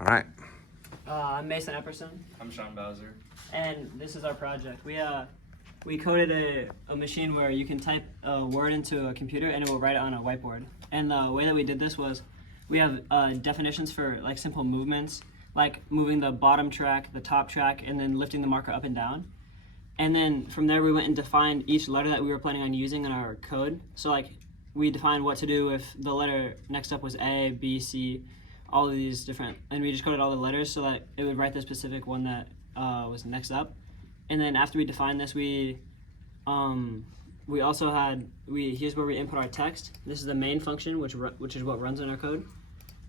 All right. I'm Mason Epperson. I'm Sean Bowser. And this is our project. We coded a machine where you can type a word into a computer and it will write it on a whiteboard. And the way that we did this was we have definitions for like simple movements, like moving the bottom track, the top track, and then lifting the marker up and down. And then from there we went and defined each letter that we were planning on using in our code. So like we defined what to do if the letter next up was A, B, C, all of these different, and we just coded all the letters so that it would write the specific one that was next up. And then after we defined this, we also had, here's where we input our text. This is the main function, which is what runs in our code.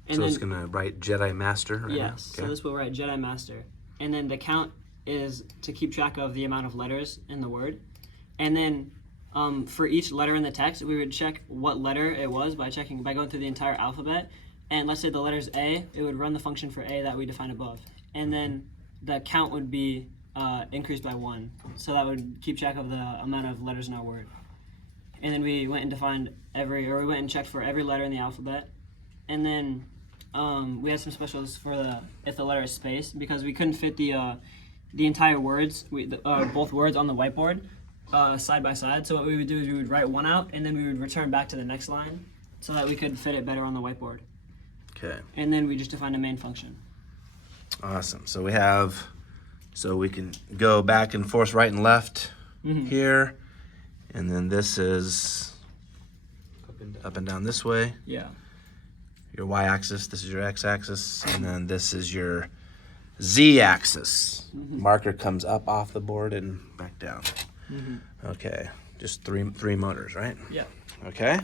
And so then, it's going to write Jedi Master right now? Yes, okay. So this will write Jedi Master. And then the count is to keep track of the amount of letters in the word. And then for each letter in the text, we would check what letter it was by going through the entire alphabet. And let's say the letter's A, it would run the function for A that we defined above. And then the count would be increased by 1. So that would keep track of the amount of letters in our word. And then we went and we went and checked for every letter in the alphabet. And then we had some specials for if the letter is spaced, because we couldn't fit the entire words, both words on the whiteboard side by side. So what we would do is we would write one out and then we would return back to the next line so that we could fit it better on the whiteboard. Okay. And then we just defined a main function. Awesome. So we can go back and forth, right and left here. And then this is up and down this way. Yeah. Your y-axis, this is your x-axis, and then this is your z-axis. Marker comes up off the board and back down. Okay, just three motors, right? Yeah. Okay,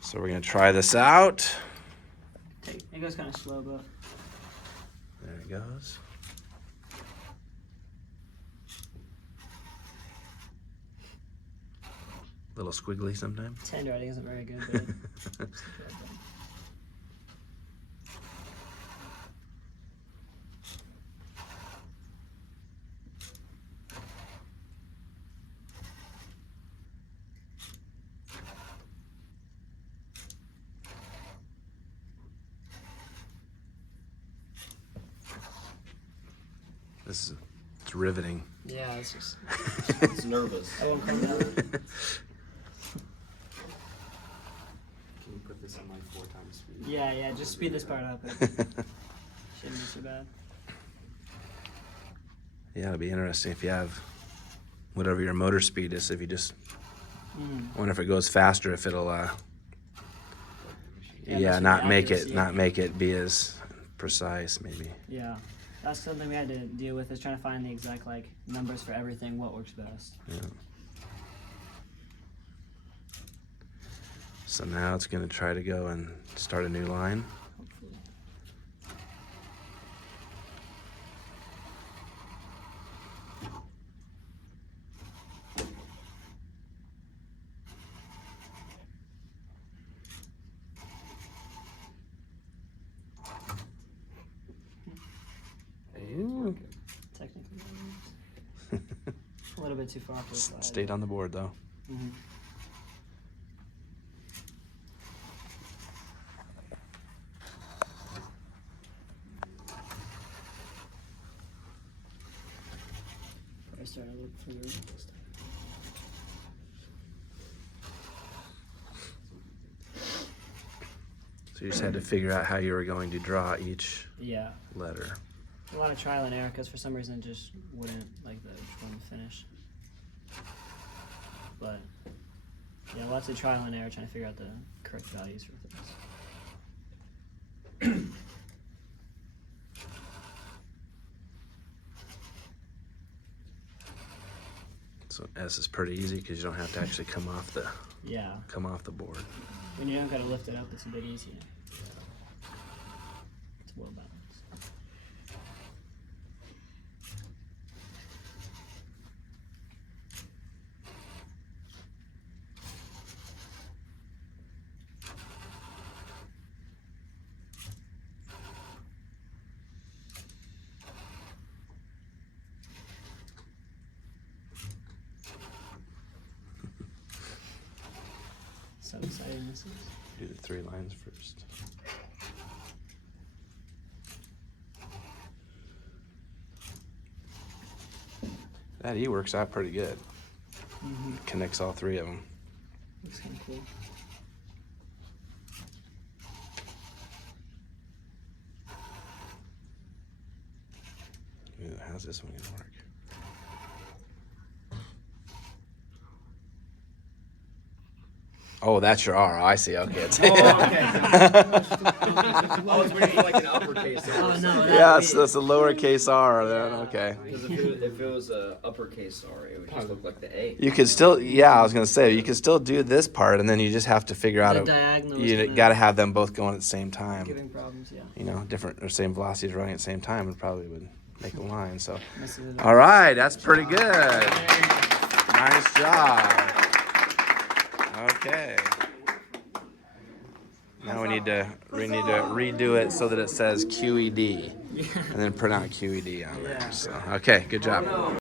so we're gonna try this out. It goes kind of slow, but there it goes. Little squiggly sometimes. handwriting isn't very good, but It's riveting. yeah, it's just It's nervous. I won't come down. Can you put this on like 4 times speed? Yeah, just speed this part up. It shouldn't be too bad. Yeah, it'll be interesting if you have whatever your motor speed is. If you just wonder if it goes faster, if it'll not make it be as precise, maybe. Yeah, that's something we had to deal with, is trying to find the exact numbers for everything, what works best. Yeah. So now it's going to try to go and start a new line. Hopefully. Ooh. Technically, a little bit too far for the slide. Stayed on the board though. I started to look through. So you just had to figure out how you were going to draw each letter. A lot of trial and error, because for some reason it just wouldn't finish. But yeah, lots of trial and error trying to figure out the correct values for things. So S is pretty easy because you don't have to actually come off the board. When you don't got to lift it up, it's a bit easier. It's well balanced. So exciting this is. Do the 3 lines first. That E works out pretty good. Connects all three of them. Looks kind of cool. Ooh, how's this one gonna work? Oh, that's your R. I see. Okay. It's I was waiting for like an uppercase. Oh no. yeah, it's a lowercase R. Then okay. Because if it was a uppercase R, it would just look like the A. You could still, yeah, I was gonna say you could still do this part, and then you just have to figure out The diagonal is you gonna- got to have them both going at the same time. Giving problems, yeah. You know, different or same velocities running at the same time would probably would make a line. So, Messes it up. all right, that's pretty good. Nice job. Okay. Now we need to redo it so that it says QED, and then print out QED on there. So, okay, good job.